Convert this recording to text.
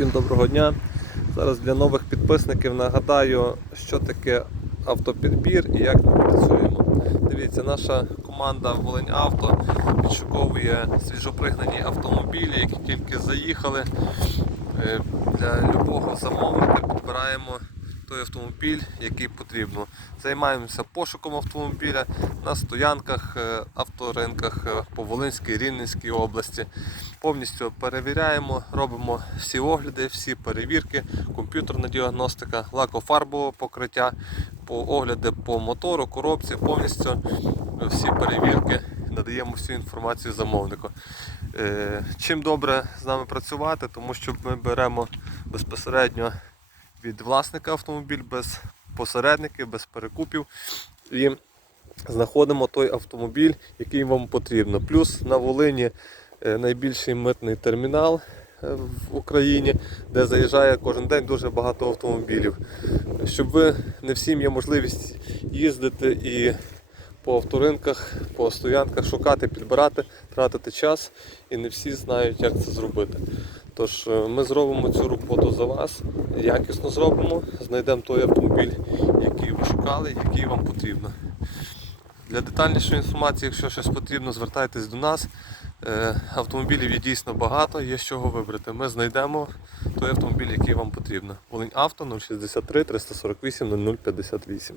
Всім доброго дня. Зараз для нових підписників нагадаю, що таке автопідбір і як ми працюємо. Дивіться, наша команда Волинь Авто підшуковує свіжопригнані автомобілі, які тільки заїхали. Е, Для любого замовника підбираємо той автомобіль, який потрібно. Займаємося пошуком автомобіля на стоянках, е, авторинках е, по Волинській, Рівненській області. Повністю перевіряємо, робимо всі огляди, всі перевірки, комп'ютерна діагностика, лакофарбове покриття, по огляди по мотору, коробці, повністю всі перевірки. Надаємо всю інформацію замовнику. Е, Чим добре з нами працювати, тому що ми беремо безпосередньо від власника автомобіль без посередників, без перекупів. І знаходимо той автомобіль, який вам потрібно. Плюс на Волині е, найбільший митний термінал е, в Україні, де заїжджає кожен день дуже багато автомобілів. Щоб ви не всім є можливість їздити і по авторинках, по стоянках шукати, підбирати, тратити час, і не всі знають, як це зробити. Тож е, ми зробимо цю роботу за вас, якісно зробимо, знайдемо той автомобіль, який ви шукали, який вам потрібно. Для детальнішої інформації, якщо щось потрібно, звертайтесь до нас. Е, Автомобілів є дійсно багато, є з чого вибрати. Ми знайдемо той автомобіль, який вам потрібно. Волинь Авто 063 348 0058.